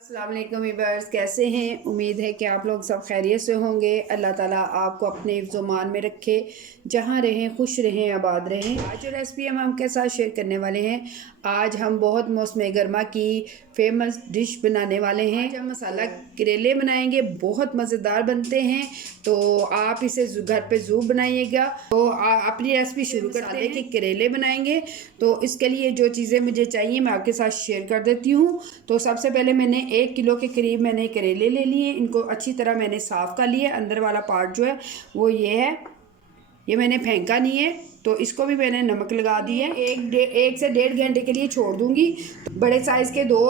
अस्सलाम वालेकुम वीवर्स, कैसे हैं। उम्मीद है कि आप लोग सब खैरियत से होंगे। अल्लाह ताला आपको अपने हिफ्ज़-ओ-मान में रखे, जहाँ रहें खुश रहें, आबाद रहें। आज जो रेसिपी हम आपके साथ शेयर करने वाले हैं, आज हम बहुत मौसम गर्मा की फेमस डिश बनाने वाले हैं। आज हम मसाला करेले बनाएंगे, बहुत मज़ेदार बनते हैं। तो आप इसे घर पे ज़रूर बनाइएगा। तो अपनी रेसिपी शुरू करते हैं कि करेले बनाएंगे। तो इसके लिए जो चीज़ें मुझे चाहिए मैं आपके साथ शेयर कर देती हूँ। तो सबसे पहले मैंने 1 किलो के करीब मैंने करेले ले लिए। इनको अच्छी तरह मैंने साफ़ कर लिया। अंदर वाला पार्ट जो है वो ये है, ये मैंने फेंका नहीं है। तो इसको भी मैंने नमक लगा दिया। एक से 1.5 घंटे के लिए छोड़ दूंगी। बड़े साइज़ के 2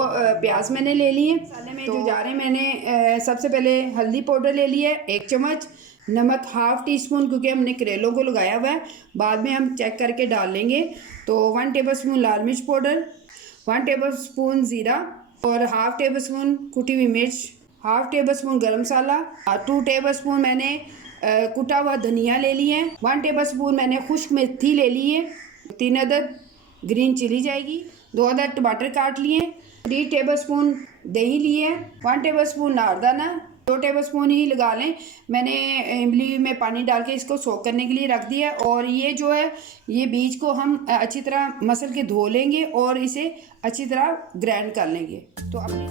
प्याज मैंने ले लिए। मसाले में जो जा रहे मैंने सबसे पहले हल्दी पाउडर ले लिया 1 चम्मच, नमक 1/2 टी-स्पून, क्योंकि हमने करेलों को लगाया हुआ है, बाद में हम चेक करके डाल लेंगे। तो 1 टेबलस्पून लाल मिर्च पाउडर, 1 टेबलस्पून ज़ीरा और 1/2 टेबलस्पून कुटी हुई मिर्च, 1/2 टेबलस्पून गरम मसाला, 2 टेबलस्पून मैंने कुटा हुआ धनिया ले लिए हैं, 1 टेबलस्पून मैंने खुश्क मेथी ले ली है, 3 अदद ग्रीन चिली जाएगी, 2 अदद टमाटर काट लिए, 3 टेबलस्पून दही लिए, 1 टेबलस्पून नारदाना, 2 टेबलस्पून ही लगा लें। मैंने इमली में पानी डाल के इसको सोक करने के लिए रख दिया। और ये जो है, ये बीज को हम अच्छी तरह मसल के धो लेंगे और इसे अच्छी तरह ग्राइंड कर लेंगे। तो अपनी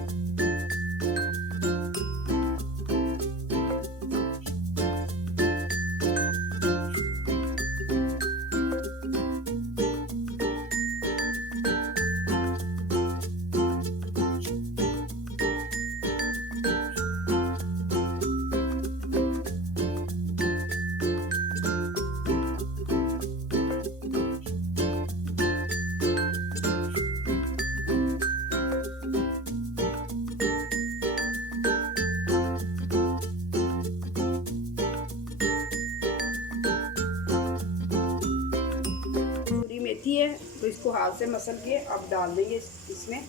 मेथी है तो इसको हाथ से मसल के अब डाल देंगे इसमें।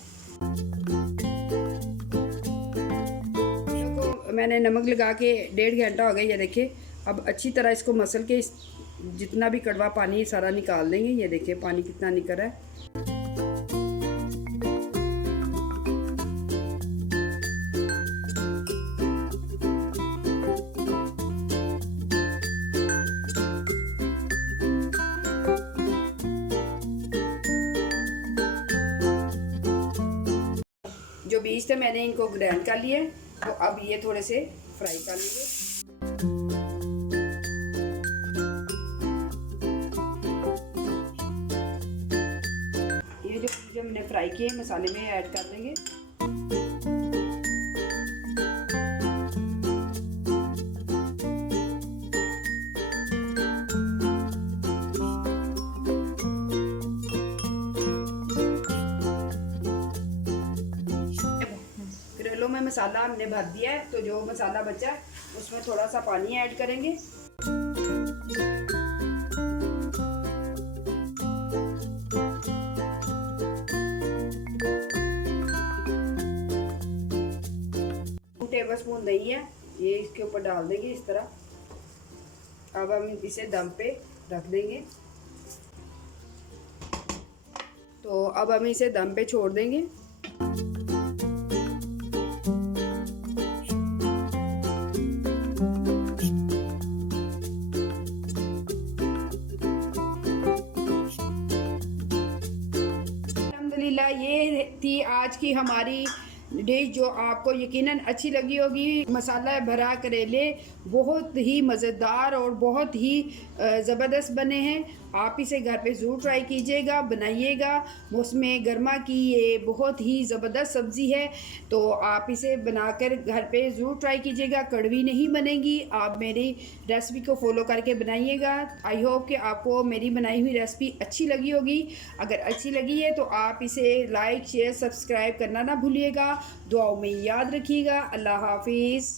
तो मैंने नमक लगा के 1.5 घंटा हो गया, ये देखिए। अब अच्छी तरह इसको मसल के जितना भी कड़वा पानी सारा निकाल देंगे। ये देखिए पानी कितना निकल रहा है। जो बीज थे मैंने इनको ग्राइंड कर लिए। तो अब ये थोड़े से फ्राई कर लेंगे। ये जो मैंने फ्राई किए मसाले में ऐड कर देंगे। करेलों में मसाला हमने भर दिया है, तो जो मसाला बचा है उसमें थोड़ा सा पानी ऐड करेंगे। टेबलस्पून दही है, ये इसके ऊपर डाल देंगे इस तरह। अब हम इसे दम पे रख देंगे। तो अब हम इसे दम पे छोड़ देंगे। अल्हम्दुलिल्लाह, ये थी आज की हमारी डिश जो आपको यकीनन अच्छी लगी होगी। मसाला भरा करेले बहुत ही मज़ेदार और बहुत ही ज़बरदस्त बने हैं। आप इसे घर पे ज़रूर ट्राई कीजिएगा, बनाइएगा। मौसम गर्मा की ये बहुत ही ज़बरदस्त सब्ज़ी है। तो आप इसे बनाकर घर पे ज़रूर ट्राई कीजिएगा, कड़वी नहीं बनेगी। आप मेरी रेसिपी को फॉलो करके बनाइएगा। आई होप कि आपको मेरी बनाई हुई रेसिपी अच्छी लगी होगी। अगर अच्छी लगी है तो आप इसे लाइक शेयर सब्सक्राइब करना ना भूलिएगा। दुआओं में याद रखिएगा। अल्लाह हाफिज़।